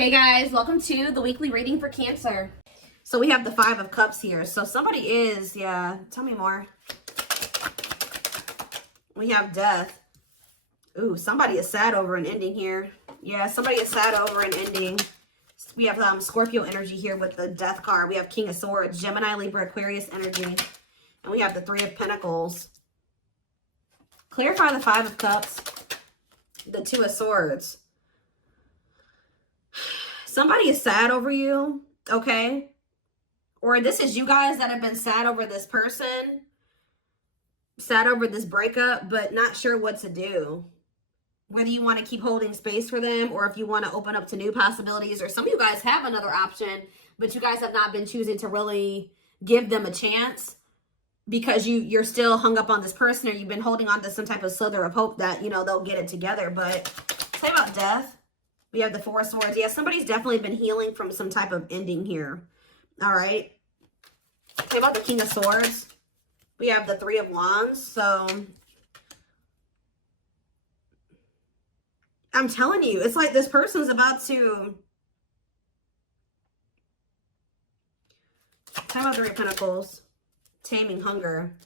Hey guys, welcome to the weekly reading for Cancer. So we have the 5 of Cups here. So somebody is, tell me more. We have Death. Ooh, somebody is sad over an ending here. Yeah, somebody is sad over an ending. We have Scorpio energy here with the Death card. We have King of Swords, Gemini, Libra, Aquarius energy. And we have the 3 of Pentacles. Clarify the 5 of Cups. The 2 of Swords. Somebody is sad over you, okay? Or this is you guys that have been sad over this person, sad over this breakup, but not sure what to do. Whether you want to keep holding space for them or if you want to open up to new possibilities, or some of you guys have another option, but you guys have not been choosing to really give them a chance because you're still hung up on this person, or you've been holding on to some type of slither of hope that, you know, they'll get it together. But say about Death. We have the 4 of Swords. Yeah, somebody's definitely been healing from some type of ending here. All right. Say about the King of Swords. We have the 3 of Wands. So I'm telling you, it's like this person's about to... Say about 3 of Pentacles. Taming hunger.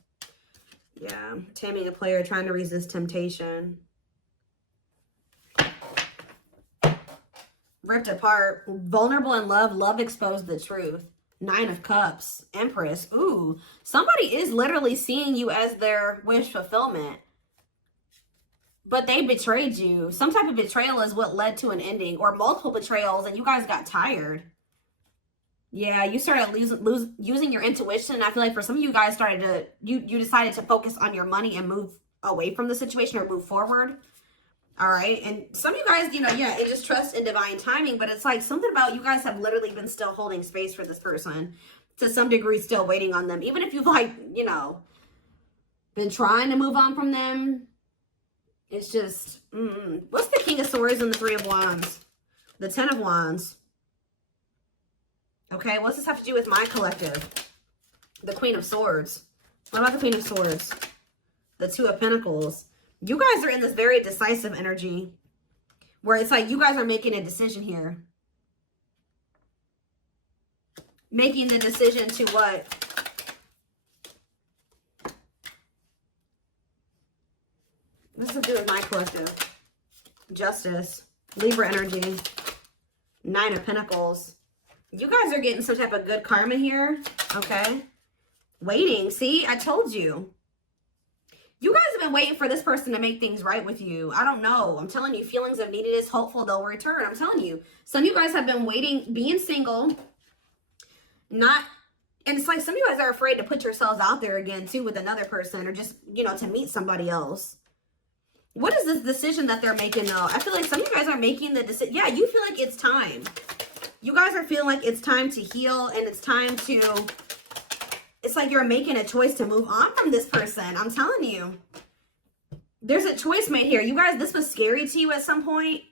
Yeah, taming a player, trying to resist temptation. Ripped apart, vulnerable in love, love exposed the truth. 9 of Cups, Empress. Ooh, somebody is literally seeing you as their wish fulfillment. But they betrayed you. Some type of betrayal is what led to an ending, or multiple betrayals, and you guys got tired. Yeah, you started using your intuition. I feel like for some of you guys started to, you decided to focus on your money and move away from the situation, or move forward. All right. And some of you guys, you know, yeah, it just trust in divine timing, but it's like something about you guys have literally been still holding space for this person to some degree, still waiting on them. Even if you've like, you know, been trying to move on from them. It's just, what's the King of Swords and the 3 of Wands? The 10 of Wands. Okay. What's this have to do with my collective? The Queen of Swords. What about the Queen of Swords? The 2 of Pentacles. You guys are in this very decisive energy where it's like you guys are making a decision here. Making the decision to what? This is to do with my collective. Justice. Libra energy. 9 of Pentacles. You guys are getting some type of good karma here. Okay. Waiting. See, I told you. You guys have been waiting for this person to make things right with you. I don't know. I'm telling you, feelings of neededness, hopeful they'll return. I'm telling you. Some of you guys have been waiting, being single. And it's like some of you guys are afraid to put yourselves out there again, too, with another person, or just, you know, to meet somebody else. What is this decision that they're making, though? I feel like some of you guys are making the decision. Yeah, you feel like it's time. You guys are feeling like it's time to heal, and it's time to... It's like you're making a choice to move on from this person. I'm telling you. There's a choice made here. You guys, this was scary to you at some point.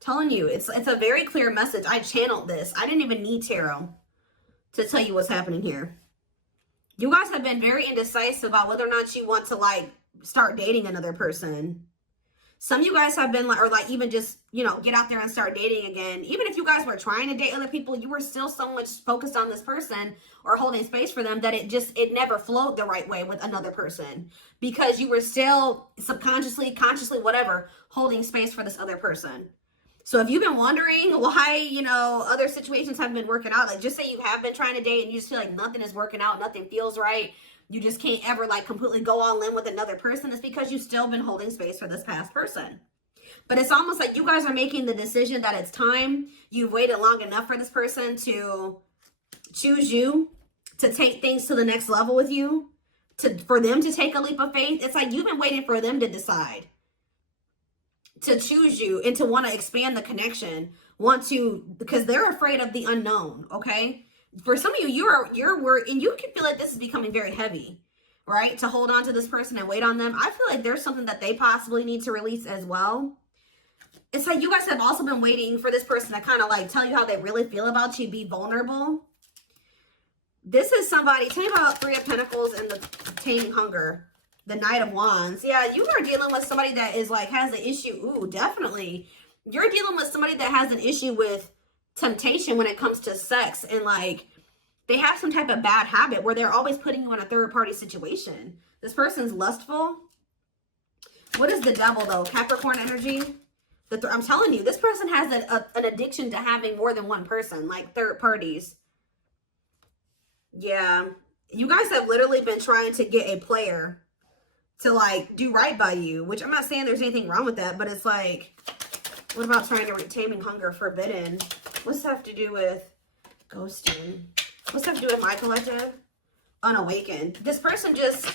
Telling you, it's a very clear message. I channeled this. I didn't even need tarot to tell you what's happening here. You guys have been very indecisive about whether or not you want to, like, start dating another person. Some of you guys have been like, or like even just, you know, get out there and start dating again. Even if you guys were trying to date other people, you were still so much focused on this person or holding space for them that it never flowed the right way with another person, because you were still subconsciously, consciously, whatever, holding space for this other person. So if you've been wondering why, you know, other situations haven't been working out, like just say you have been trying to date and you just feel like nothing is working out, nothing feels right. You just can't ever like completely go all in with another person. It's because you've still been holding space for this past person. But it's almost like you guys are making the decision that it's time. You've waited long enough for this person to choose you, to take things to the next level with you, for them to take a leap of faith. It's like you've been waiting for them to decide to choose you and to want to expand the connection, because they're afraid of the unknown, okay? For some of you, you're worried, and you can feel like this is becoming very heavy, right? To hold on to this person and wait on them. I feel like there's something that they possibly need to release as well. It's like you guys have also been waiting for this person to kind of like tell you how they really feel about you, be vulnerable. This is somebody, tell me about 3 of Pentacles and the taming hunger. The Knight of Wands. Yeah, you are dealing with somebody that is like, has an issue. Ooh, definitely. You're dealing with somebody that has an issue with temptation when it comes to sex. And like, they have some type of bad habit where they're always putting you in a third party situation. This person's lustful. What is the Devil though? Capricorn energy. I'm telling you, this person has an addiction to having more than one person, like third parties. Yeah. You guys have literally been trying to get a player to like do right by you, which I'm not saying there's anything wrong with that, but it's like, what about trying to taming hunger, forbidden? What's that have to do with ghosting? What's that have to do with my collective? Unawakened. This person just,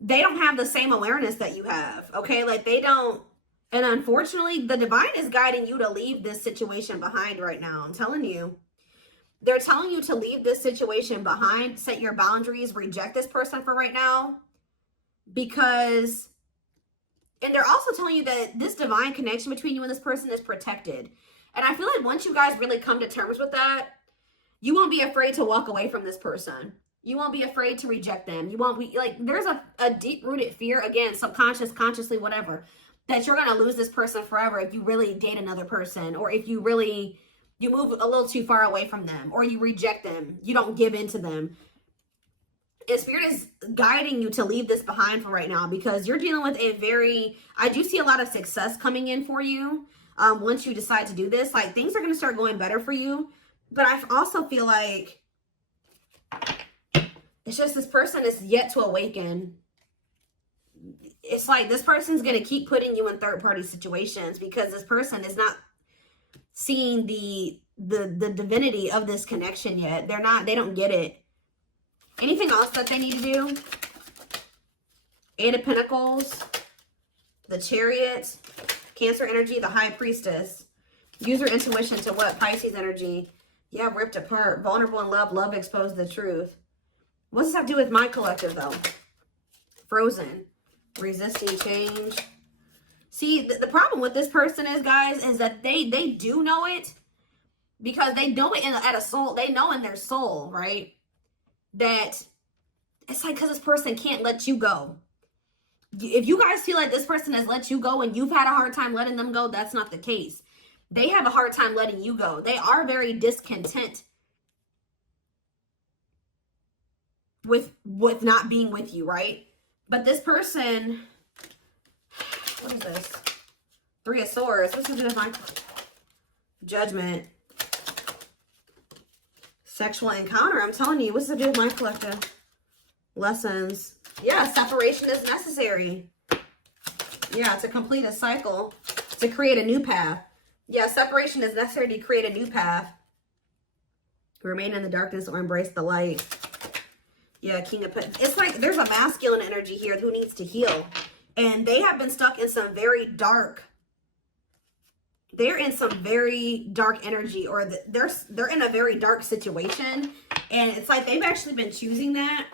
they don't have the same awareness that you have, okay? Like they don't, and unfortunately, the divine is guiding you to leave this situation behind right now. I'm telling you. They're telling you to leave this situation behind, set your boundaries, reject this person for right now. Because, and they're also telling you that this divine connection between you and this person is protected. And I feel like once you guys really come to terms with that, you won't be afraid to walk away from this person. You won't be afraid to reject them. You won't be, like, there's a deep-rooted fear, again, subconscious, consciously, whatever, that you're going to lose this person forever if you really date another person, or if you really, you move a little too far away from them, or you reject them, you don't give in to them. And Spirit is guiding you to leave this behind for right now, because you're dealing with a very, I do see a lot of success coming in for you once you decide to do this. Like, things are going to start going better for you. But I also feel like it's just this person is yet to awaken. It's like this person's going to keep putting you in third-party situations because this person is not seeing the divinity of this connection yet. They don't get it. Anything else that they need to do? Eight of Pentacles, the Chariot, Cancer energy, the High Priestess. Use your intuition to what? Pisces energy. Yeah, ripped apart. Vulnerable in love. Love exposed the truth. What does that have to do with my collective, though? Frozen. Resisting change. See, the problem with this person is, guys, is that they do know it, because they know it at a soul. They know in their soul, right? That it's like, because this person can't let you go. If you guys feel like this person has let you go and you've had a hard time letting them go, that's not the case. They have a hard time letting you go. They are very discontent with not being with you, right? But this person, what is this? Three of Swords. What's the my Judgment? Sexual encounter. I'm telling you, what's the deal with my collective? Lessons. Yeah, separation is necessary. Yeah, to complete a cycle, to create a new path. Yeah, separation is necessary to create a new path. Remain in the darkness or embrace the light. Yeah, King of Pentacles. It's like there's a masculine energy here who needs to heal. And they have been stuck in some very dark, they're in some very dark energy, or they're in a very dark situation. And it's like they've actually been choosing that.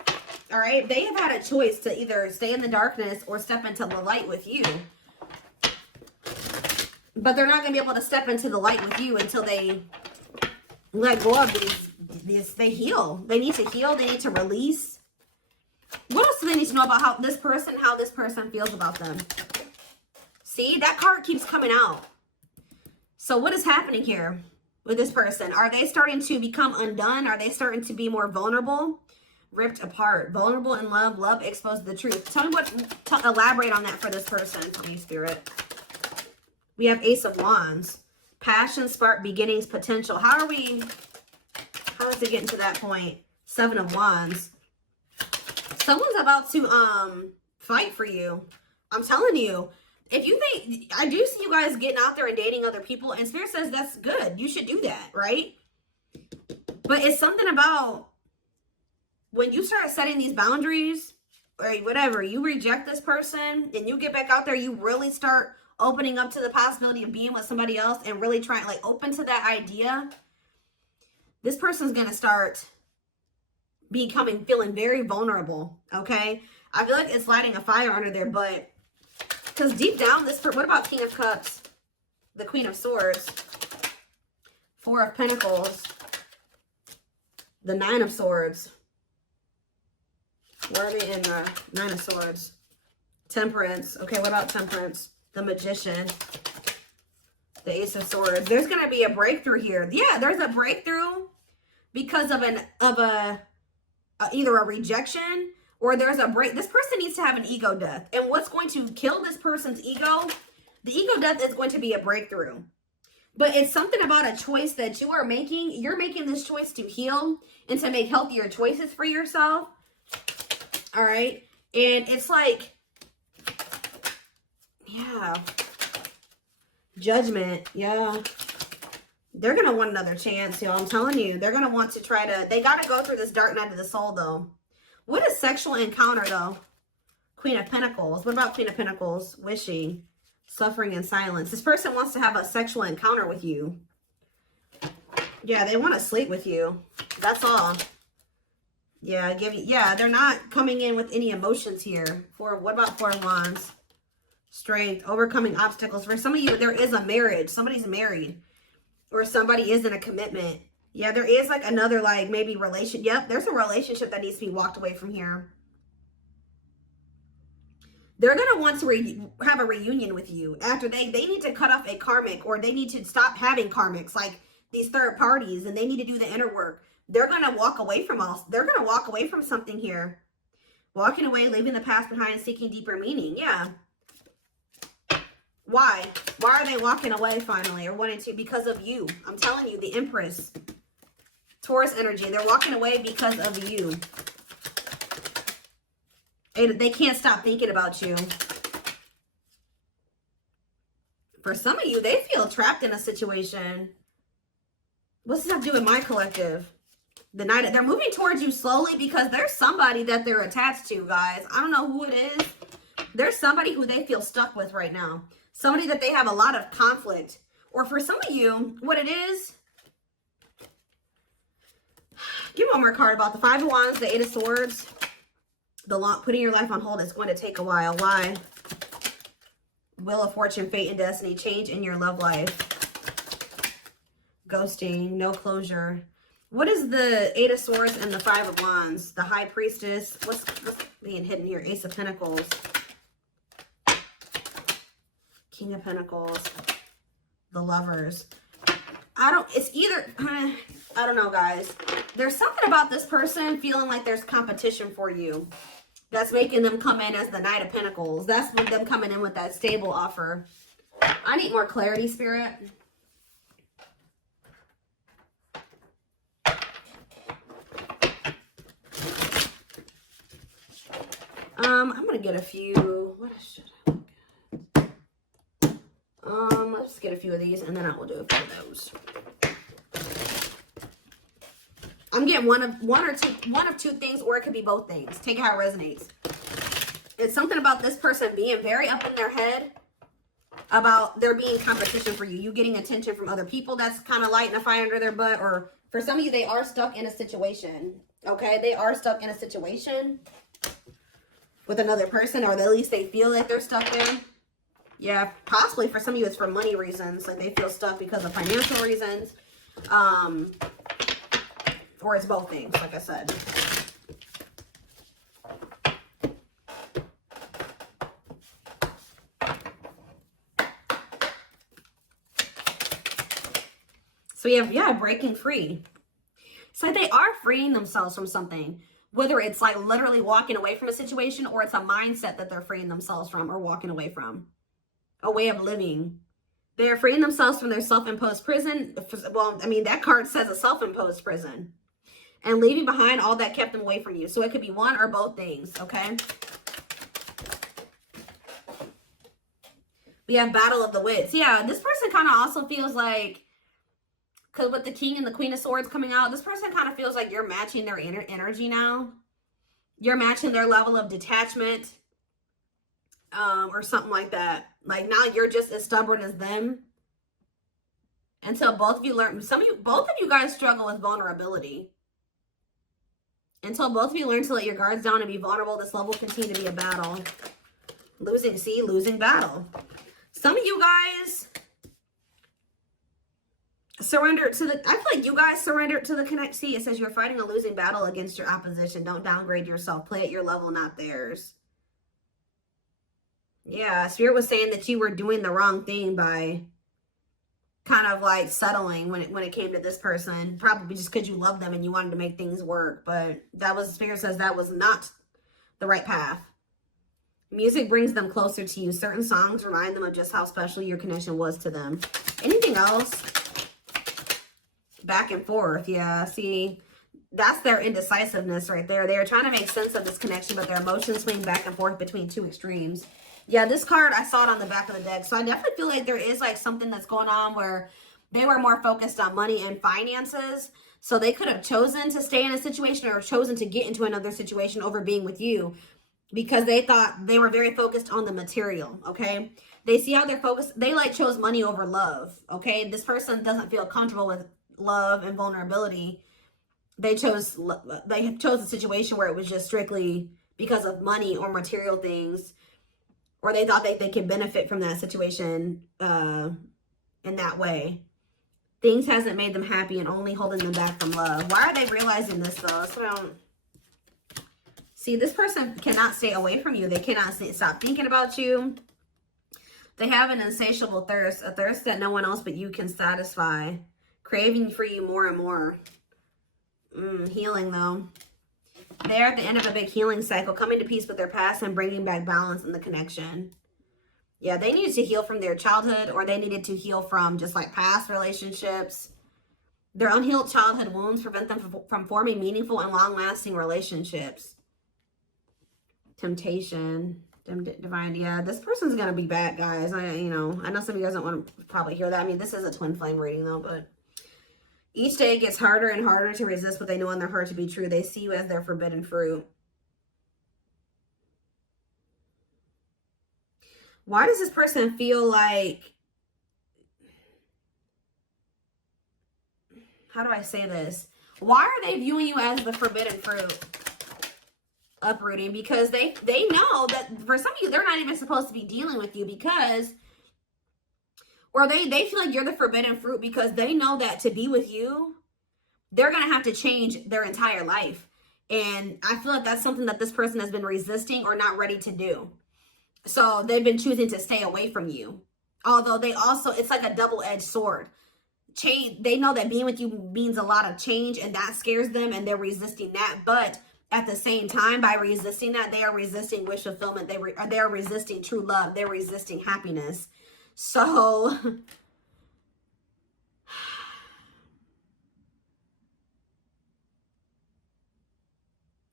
All right. They have had a choice to either stay in the darkness or step into the light with you. But they're not going to be able to step into the light with you until they let go of these, they heal. They need to heal. They need to release. What else do they need to know about how this person feels about them? See, that card keeps coming out. So what is happening here with this person? Are they starting to become undone? Are they starting to be more vulnerable? Ripped apart. Vulnerable in love. Love exposed the truth. Tell me elaborate on that for this person, please, Spirit. We have Ace of Wands. Passion, spark, beginnings, potential. How is it getting to that point? Seven of Wands. Someone's about to fight for you. I'm telling you. If you think, I do see you guys getting out there and dating other people, and Spirit says that's good. You should do that, right? But it's something about when you start setting these boundaries, or whatever, you reject this person, and you get back out there, you really start opening up to the possibility of being with somebody else and really trying, like, open to that idea. This person's going to start feeling very vulnerable, okay? I feel like it's lighting a fire under there, but because deep down, what about King of Cups? The Queen of Swords. Four of Pentacles. The Nine of Swords. Where are they in the Nine of Swords? Temperance. Okay, what about Temperance? The Magician. The Ace of Swords. There's going to be a breakthrough here. Yeah, there's a breakthrough because of either a rejection or there's a break. This person needs to have an ego death. And what's going to kill this person's ego? The ego death is going to be a breakthrough. But it's something about a choice that you are making. You're making this choice to heal and to make healthier choices for yourself. All right. And it's like, yeah. Judgment. Yeah. They're going to want another chance, y'all. I'm telling you. They're going to want to try to, they got to go through this dark night of the soul, though. What is sexual encounter, though? Queen of Pentacles. What about Queen of Pentacles? Wishing. Suffering in silence. This person wants to have a sexual encounter with you. Yeah, they want to sleep with you. That's all. Yeah, they're not coming in with any emotions here. What about Four of Wands? Strength, overcoming obstacles. For some of you, there is a marriage. Somebody's married. Or somebody is in a commitment. Yeah, there is like another like maybe relation. Yep, there's a relationship that needs to be walked away from here. They're going to want to have a reunion with you after they need to cut off a karmic, or they need to stop having karmics like these third parties, and they need to do the inner work. They're going to walk away from they're going to walk away from something here. Walking away, leaving the past behind, seeking deeper meaning. Yeah. Why? Why are they walking away finally or wanting to? Because of you. I'm telling you, the Empress. Taurus energy. They're walking away because of you. They can't stop thinking about you. For some of you, they feel trapped in a situation. What's this have to do with my collective? They're moving towards you slowly because there's somebody that they're attached to, guys. I don't know who it is. There's somebody who they feel stuck with right now. Somebody that they have a lot of conflict. Or for some of you, what it is. Give me one more card about the Five of Wands, the Eight of Swords. Putting your life on hold is going to take a while. Why? Wheel of Fortune, fate, and destiny. Change in your love life. Ghosting, no closure. What is the Eight of Swords and the Five of Wands? The High Priestess. What's being hidden here? Ace of Pentacles. King of Pentacles. The Lovers. It's either, I don't know, guys. There's something about this person feeling like there's competition for you. That's making them come in as the Knight of Pentacles. That's them coming in with that stable offer. I need more clarity, Spirit. I'm going to get a few. What should I get? Let's get a few of these and then I will do a few of those. I'm getting one of two things, or it could be both things. Take it how it resonates. It's something about this person being very up in their head about there being competition for you. You getting attention from other people that's kind of lighting a fire under their butt. Or for some of you, they are stuck in a situation. Okay? They are stuck in a situation with another person, or at least they feel like they're stuck there. Yeah, possibly for some of you, it's for money reasons. Like they feel stuck because of financial reasons. Or it's both things, like I said. So we have, yeah, breaking free. So they are freeing themselves from something. Whether it's like literally walking away from a situation, or it's a mindset that they're freeing themselves from or walking away from. A way of living. They're freeing themselves from their self-imposed prison. Well, I mean, that card says a self-imposed prison. And leaving behind all that kept them away from you. So it could be one or both things, okay? We have Battle of the Wits. Yeah, this person kind of also feels like, because with the King and the Queen of Swords coming out, this person kind of feels like you're matching their energy now. You're matching their level of detachment. Or something like that. Like now you're just as stubborn as them. Until both of you learn, both of you guys struggle with vulnerability. Until both of you learn to let your guards down and be vulnerable, this love will continue to be a battle. Losing battle. Some of you guys Surrender to the, I feel like you guys surrendered to the connect. See, it says you're fighting a losing battle against your opposition. Don't downgrade yourself. Play at your level, not theirs. Yeah, Spirit was saying that you were doing the wrong thing by kind of like settling when it came to this person. Probably just because you love them and you wanted to make things work. But that was, Spirit says that was not the right path. Music brings them closer to you. Certain songs remind them of just how special your connection was to them. Anything else? Back and forth, yeah. See, that's their indecisiveness right there. They're trying to make sense of this connection, but their emotions swing back and forth between two extremes. Yeah, this card, I saw it on the back of the deck. So I definitely feel like there is like something that's going on where they were more focused on money and finances. So they could have chosen to stay in a situation or chosen to get into another situation over being with you because they thought they were very focused on the material, okay? They see how they're focused. They like chose money over love, okay? This person doesn't feel comfortable with love and vulnerability. They chose a situation where it was just strictly because of money or material things, or they thought they could benefit from that situation in that way. Things hasn't made them happy and only holding them back from love. Why are they realizing this though? So I don't see. This person cannot stay away from you. They cannot stop thinking about you. They have an insatiable thirst, a thirst that no one else but you can satisfy. Craving for you more and more. Healing though. They're at the end of a big healing cycle, coming to peace with their past and bringing back balance in the connection. Yeah, they needed to heal from their childhood, or they needed to heal from just like past relationships. Their unhealed childhood wounds prevent them from forming meaningful and long-lasting relationships. Temptation. Divine, yeah, this person's gonna be back, guys. I know some of you guys don't want to probably hear that. I mean, this is a twin flame reading though, but each day it gets harder and harder to resist what they know in their heart to be true. They see you as their forbidden fruit. Why does this person feel like, how do I say this? Why are they viewing you as the forbidden fruit? Uprooting, because they know that for some of you, they're not even supposed to be dealing with you because, or they feel like you're the forbidden fruit because they know that to be with you, they're going to have to change their entire life. And I feel like that's something that this person has been resisting or not ready to do. So they've been choosing to stay away from you. Although they also, it's like a double-edged sword. Change. They know that being with you means a lot of change and that scares them and they're resisting that. But at the same time, by resisting that, they are resisting wish fulfillment. They are resisting true love. They're resisting happiness. So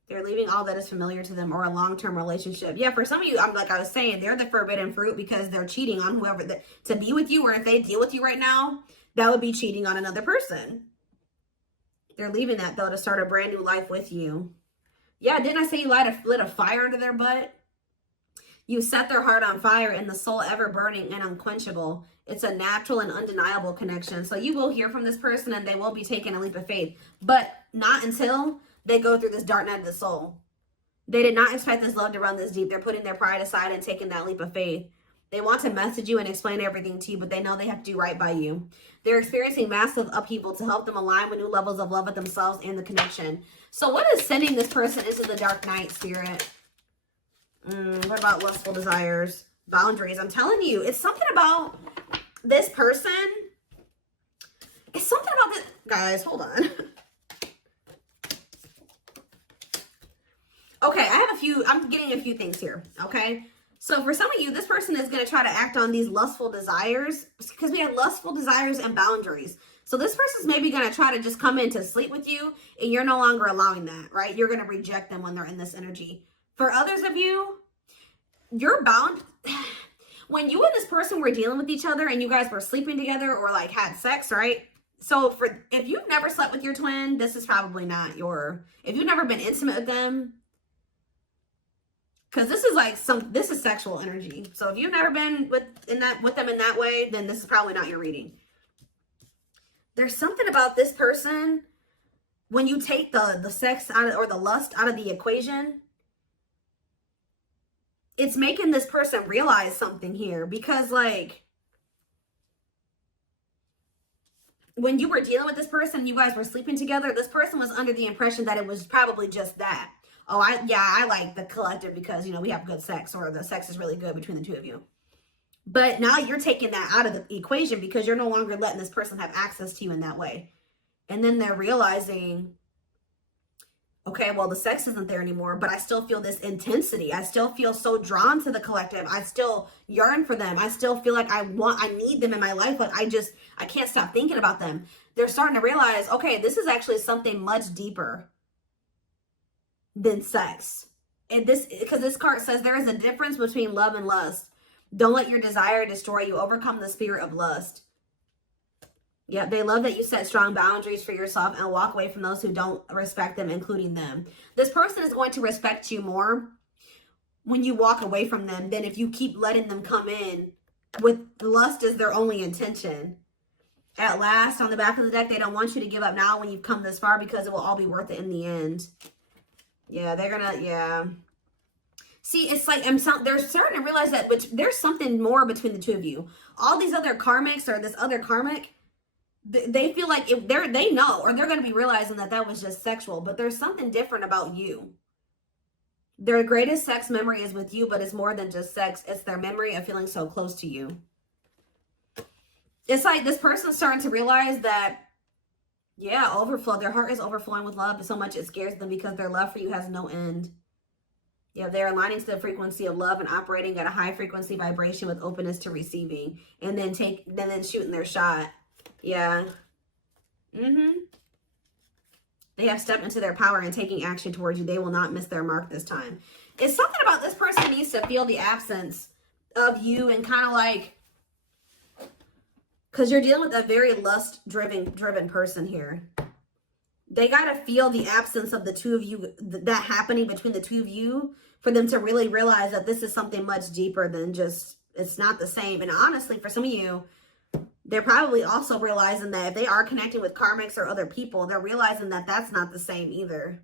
they're leaving all that is familiar to them or a long-term relationship. Yeah, for some of you, like I was saying, they're the forbidden fruit because they're cheating on whoever to be with you, or if they deal with you right now, that would be cheating on another person. They're leaving that though to start a brand new life with you. Yeah, didn't I say you lit a fire under their butt? You set their heart on fire and the soul ever burning and unquenchable. It's a natural and undeniable connection. So you will hear from this person and they will be taking a leap of faith, but not until they go through this dark night of the soul. They did not expect this love to run this deep. They're putting their pride aside and taking that leap of faith. They want to message you and explain everything to you, but they know they have to do right by you. They're experiencing massive upheaval to help them align with new levels of love with themselves and the connection. So what is sending this person into the dark night, Spirit? What about lustful desires? Boundaries. I'm telling you, it's something about this person. It's something about this. Guys, hold on. Okay, I'm getting a few things here, okay? So for some of you, this person is going to try to act on these lustful desires because we have lustful desires and boundaries. So this person's maybe going to try to just come in to sleep with you and you're no longer allowing that, right? You're going to reject them when they're in this energy. For others of you, you're bound. When you and this person were dealing with each other and you guys were sleeping together or like had sex, right? So if you've never slept with your twin, this is probably not if you've never been intimate with them, because this is like this is sexual energy. So if you've never been with them in that way, then this is probably not your reading. There's something about this person when you take the sex out of, or the lust out of the equation. It's making this person realize something here because like when you were dealing with this person, you guys were sleeping together, this person was under the impression that it was probably just that. Oh, I like the collective because, you know, we have good sex, or the sex is really good between the two of you. But now you're taking that out of the equation because you're no longer letting this person have access to you in that way. And then they're realizing, okay, well, the sex isn't there anymore, but I still feel this intensity. I still feel so drawn to the collective. I still yearn for them. I still feel like I need them in my life. Like I can't stop thinking about them. They're starting to realize, okay, this is actually something much deeper than sex. And because this card says there is a difference between love and lust. Don't let your desire destroy you. Overcome the spirit of lust. Yeah, they love that you set strong boundaries for yourself and walk away from those who don't respect them, including them. This person is going to respect you more when you walk away from them than if you keep letting them come in with lust as their only intention. At last, on the back of the deck, they don't want you to give up now when you've come this far because it will all be worth it in the end. Yeah, they're gonna, yeah. See, it's like they're starting to realize that there's something more between the two of you. All these other karmics or this other karmic, they feel like if they know, or they're going to be realizing that that was just sexual, but there's something different about you. Their greatest sex memory is with you, but it's more than just sex. It's their memory of feeling so close to you. It's like this person's starting to realize that, yeah, overflow. Their heart is overflowing with love so much it scares them because their love for you has no end. Yeah, they're aligning to the frequency of love and operating at a high frequency vibration with openness to receiving, and then shooting their shot. Yeah. They have stepped into their power and taking action towards you. They will not miss their mark this time. It's something about this person needs to feel the absence of you and kind of like, because you're dealing with a very lust-driven person here. They got to feel the absence of the two of you, that happening between the two of you, for them to really realize that this is something much deeper than just, it's not the same. And honestly, for some of you, they're probably also realizing that if they are connecting with karmics or other people, they're realizing that that's not the same either.